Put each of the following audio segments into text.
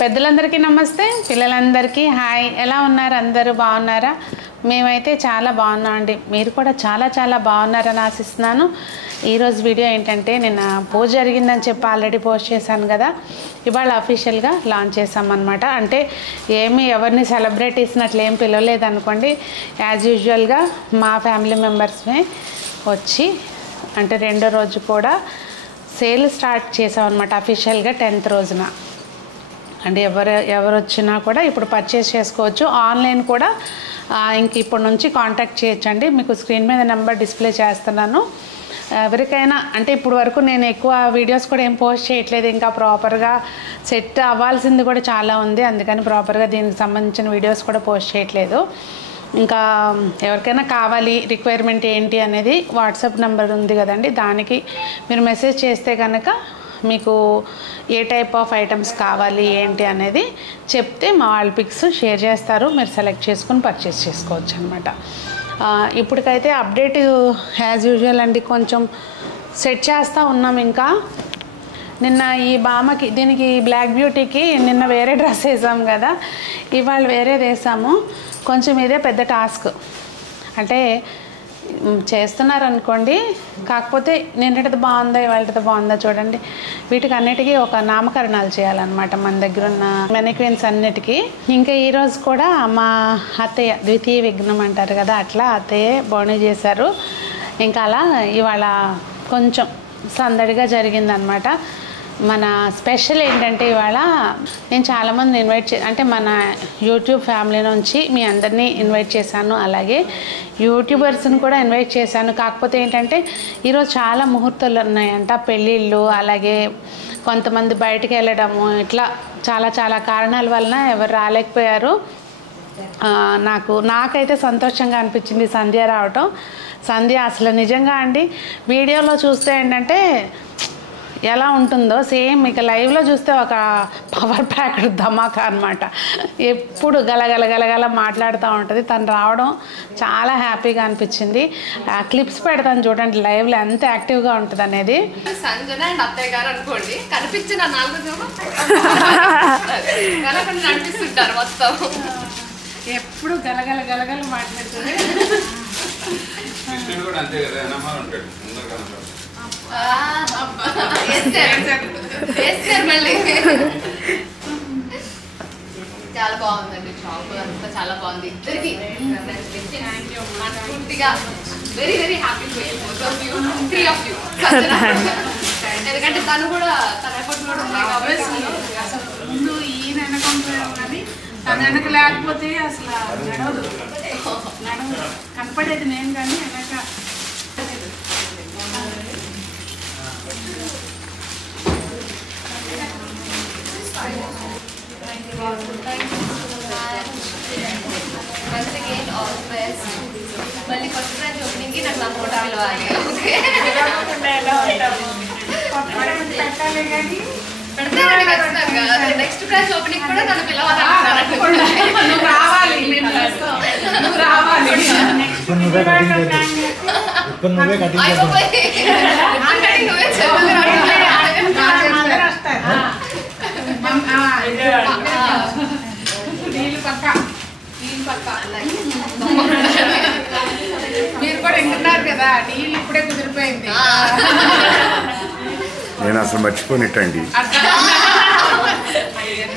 పెద్దలందరికీ నమస్తే, పిల్లలందరికీ హాయ్. ఎలా ఉన్నారు? అందరూ బాగున్నారా? మేమైతే చాలా బాగున్నామండి. మీరు కూడా చాలా బాగున్నారని ఆశిస్తున్నాను. ఈరోజు వీడియో ఏంటంటే, నిన్న పూజ జరిగిందని చెప్పి ఆల్రెడీ పోస్ట్ చేశాను కదా, ఇవాళ అఫీషియల్గా లాంచ్ చేసామన్నమాట. అంటే ఎవరిని సెలబ్రిటీస్ని అట్లా ఏం పిలవలేదనుకోండి, యాజ్ యూజువల్గా మా ఫ్యామిలీ మెంబర్స్మే వచ్చి, అంటే రెండో రోజు కూడా సేల్ స్టార్ట్ చేసామన్నమాట అఫీషియల్గా 10th రోజున. అంటే ఎవరు వచ్చినా కూడా ఇప్పుడు పర్చేస్ చేసుకోవచ్చు. ఆన్లైన్ కూడా ఇంక ఇప్పటి నుంచి కాంటాక్ట్ చేయొచ్చండి. మీకు స్క్రీన్ మీద నెంబర్ డిస్ప్లే చేస్తున్నాను. ఎవరికైనా అంటే ఇప్పుడు వరకు నేను ఎక్కువ వీడియోస్ కూడా ఏం పోస్ట్ చేయట్లేదు, ఇంకా ప్రాపర్గా సెట్ అవ్వాల్సింది కూడా చాలా ఉంది. అందుకని ప్రాపర్గా దీనికి సంబంధించిన వీడియోస్ కూడా పోస్ట్ చేయట్లేదు. ఇంకా ఎవరికైనా కావాలి, రిక్వైర్మెంట్ ఏంటి అనేది వాట్సాప్ నెంబర్ ఉంది కదండి, దానికి మీరు మెసేజ్ చేస్తే కనుక మీకు ఏ టైప్ ఆఫ్ ఐటమ్స్ కావాలి ఏంటి అనేది చెప్తే మా వాళ్ళ పిక్స్ షేర్ చేస్తారు. మీరు సెలెక్ట్ చేసుకుని పర్చేస్ చేసుకోవచ్చు అనమాట. ఇప్పటికైతే అప్డేట్ యాజ్ యూజువల్ అండి, కొంచెం సెట్ చేస్తూ ఉన్నాం. ఇంకా నిన్న ఈ బామ్మకి, దీనికి బ్లాక్ బ్యూటీకి నిన్న వేరే డ్రెస్ వేసాము కదా, ఇవాళ వేరేది వేసాము. కొంచెం ఇదే పెద్ద టాస్క్. అంటే చేస్తున్నారనుకోండి, కాకపోతే నిన్నటిది బాగుందా ఇవాళది బాగుందా చూడండి. వీటికి అన్నిటికీ ఒక నామకరణాలు చేయాలన్నమాట మన దగ్గర ఉన్న మెనిక్వీన్స్ అన్నిటికీ. ఇంకా ఈరోజు కూడా మా అత్తయ్య, ద్వితీయ విఘ్నం అంటారు కదా, అట్లా అత్తయ్య బోని చేశారు. ఇంకా అలా ఇవాళ కొంచెం సందడిగా జరిగిందనమాట. మన స్పెషల్ ఏంటంటే, ఇవాళ నేను చాలామంది ఇన్వైట్ అంటే మన యూట్యూబ్ ఫ్యామిలీ నుంచి మీ అందరినీ ఇన్వైట్ చేశాను, అలాగే యూట్యూబర్స్ని కూడా ఇన్వైట్ చేశాను. కాకపోతే ఏంటంటే ఈరోజు చాలా ముహూర్తాలు ఉన్నాయంట, పెళ్ళిళ్ళు, అలాగే కొంతమంది బయటికి వెళ్ళడము, ఇట్లా చాలా కారణాల వలన ఎవరు రాలేకపోయారు. నాకైతే సంతోషంగా అనిపించింది సంధ్య రావటం. సంధ్య అసలు నిజంగా అండి, వీడియోలో చూస్తే ఏంటంటే ఎలా ఉంటుందో సేమ్ ఇక లైవ్లో చూస్తే ఒక పవర్ ప్యాక్డ్ ధమాకా అనమాట. ఎప్పుడు గలగల మాట్లాడుతూ ఉంటుంది. తను రావడం చాలా హ్యాపీగా అనిపించింది. క్లిప్స్ పెడతాను చూడండి లైవ్లో, ఎంత యాక్టివ్గా ఉంటుంది అనేది. సంజన అండ్ అత్తయ్య గారు అనుకోండి, కనిపించిన 4 నడిపిస్తుంటారు మొత్తం, ఎప్పుడు గలగల మాట్లాడుతుంది. మళ్ళీ చాలా బాగుందండి, షాప్ అంతా చాలా బాగుంది. ఇద్దరికి మనస్ఫూర్తిగా వెరీ హ్యాపీ ఎందుకంటే తను కూడా తన ఎఫర్ట్ కూడా ఉన్నాయి కాబట్టి. ముందు ఈయన వెనకుంటారు కానీ తన వెనక లేకపోతే అసలు నడవదు. కనపడేది నేను కానీ వెనక. మళ్ళీ ఫస్ట్ బ్రాంచ్ ఓపెనింగ్ కి నాకు ఫోటో పిలవాలి. నెక్స్ట్ బ్రాంచ్ ఓపెనింగ్ కూడా నన్ను పిలవాలి. మీరు కూడా వింటున్నారు కదా, డీల్ ఇప్పుడే కుదిరిపోయింది. నేను అసలు మర్చిపోనిట్టండి,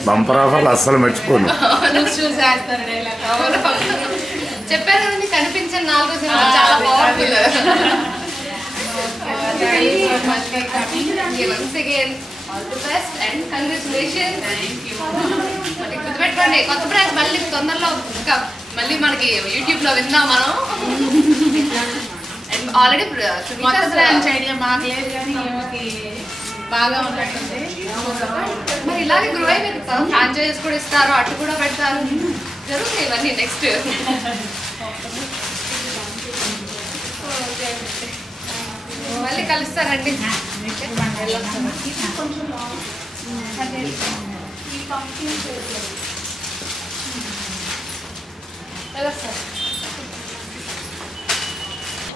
బంపర్ ఆఫర్లు అస్సలు మర్చిపోను. చెప్పారు కదండి, కనిపించిన 4 చాలా powerful. Once again, all the best and congratulations. మళ్ళీ గుర్తుపెట్టుకోండి, కొత్త బ్రాంచ్ మళ్ళీ తొందరలో ఇంకా మళ్ళీ మనకి యూట్యూబ్ లో విందాం మనం. అండ్ ఆల్రెడీ కొత్త బ్రాంచ్ ఐడియా మాకు లేదు కానీ ఏమకి బాగా ఉన్నట్టుంది. మరి ఇలాగే గ్రో అయి మీరు ఫ్రాంచైజెస్ కూడా ఇస్తారు, అటు కూడా పెడతారు, జరుగుతాయి ఇవన్నీ నెక్స్ట్. మళ్ళీ కలుస్తారండి.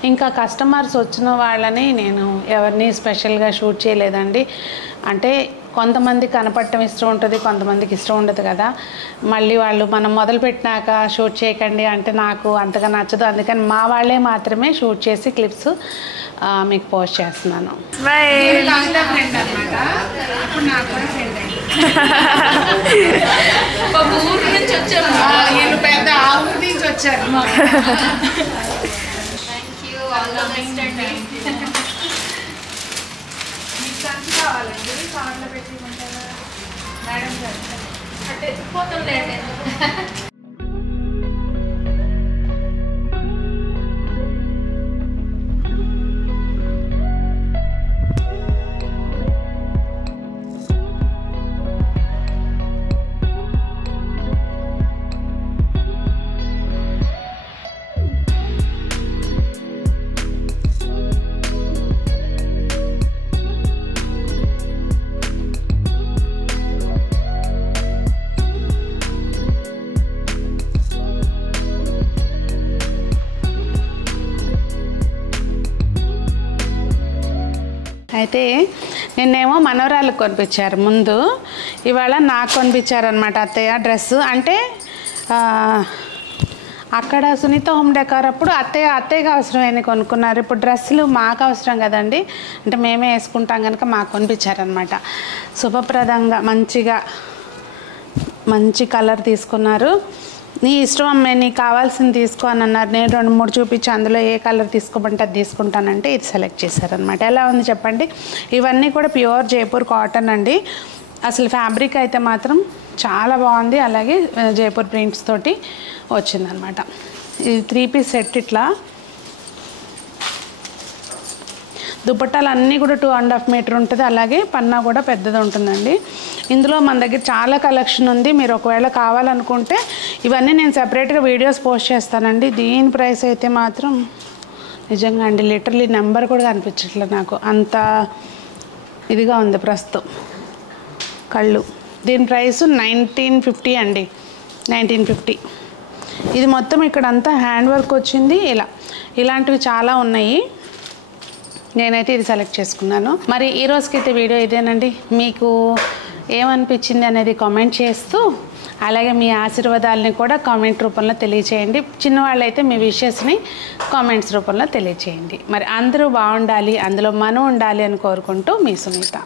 ఇంకా కస్టమర్స్ వచ్చిన వాళ్ళని నేను ఎవరిని స్పెషల్గా షూట్ చేయలేదండి. అంటే కొంతమంది కనపడటం ఇష్టం ఉంటుంది, కొంతమందికి ఇష్టం ఉండదు కదా. మళ్ళీ వాళ్ళు మనం మొదలుపెట్టినాక షూట్ చేయకండి అంటే నాకు అంతగా నచ్చదు. అందుకని మా వాళ్ళే మాత్రమే షూట్ చేసి క్లిప్స్ మీకు పోస్ట్ చేస్తున్నాను. ఊరు నుంచి వచ్చారు, పెద్ద ఆ ఊరి నుంచి వచ్చారు. అయితే నిన్నేమో మనవరాలకు కొనిపించారు ముందు, ఇవాళ నాకు కొనిపించారనమాట అత్తయ్య డ్రెస్సు. అంటే అక్కడ సునీత హోమ్ డెకార్ అప్పుడు అత్తయ్యకి అవసరమైనవి కొనుక్కున్నారు. ఇప్పుడు డ్రెస్సులు మాకు అవసరం కదండి, అంటే మేమే వేసుకుంటాం కనుక మాకు కొనిపించారనమాట. శుభప్రదంగా మంచి కలర్ తీసుకున్నారు. నీ ఇష్టం అమ్మే, నీకు కావాల్సింది తీసుకో అని అన్నారు. నేను 2-3 చూపించి అందులో ఏ కలర్ తీసుకోమంటే అది తీసుకుంటానంటే ఇది సెలెక్ట్ చేశారనమాట. ఎలా ఉంది చెప్పండి. ఇవన్నీ కూడా ప్యూర్ జైపూర్ కాటన్ అండి. అసలు ఫ్యాబ్రిక్ అయితే మాత్రం చాలా బాగుంది. అలాగే జైపూర్ ప్రింట్స్ తోటి వచ్చిందనమాట. ఇది 3 పీస్ సెట్. ఇట్లా దుపట్టాలు అన్నీ కూడా 2.5 మీటర్ ఉంటుంది. అలాగే పన్నా కూడా పెద్దది ఉంటుందండి. ఇందులో మన దగ్గర చాలా కలెక్షన్ ఉంది. మీరు ఒకవేళ కావాలనుకుంటే ఇవన్నీ నేను సెపరేట్గా వీడియోస్ పోస్ట్ చేస్తానండి. దీని ప్రైస్ అయితే మాత్రం నిజంగా అండి లిటరలీ నెంబర్ కూడా కనిపించట్లేదు నాకు, అంత ఇదిగా ఉంది ప్రస్తుతం కళ్ళు. దీని ప్రైస్ 1950 అండి, 1950. ఇది మొత్తం ఇక్కడంతా హ్యాండ్ వర్క్ వచ్చింది. ఇలాంటివి చాలా ఉన్నాయి. నేనైతే ఇది సెలెక్ట్ చేసుకున్నాను. మరి ఈ రోజుకైతే వీడియో ఇదేనండి. మీకు ఏమనిపించింది అనేది కామెంట్ చేస్తూ, అలాగే మీ ఆశీర్వాదాలని కూడా కామెంట్ రూపంలో తెలియచేయండి. చిన్నవాళ్ళైతే మీ విషెస్ని కామెంట్స్ రూపంలో తెలియచేయండి. మరి అందరూ బాగుండాలి, అందులో మనం ఉండాలి అని కోరుకుంటూ మీ సునీత.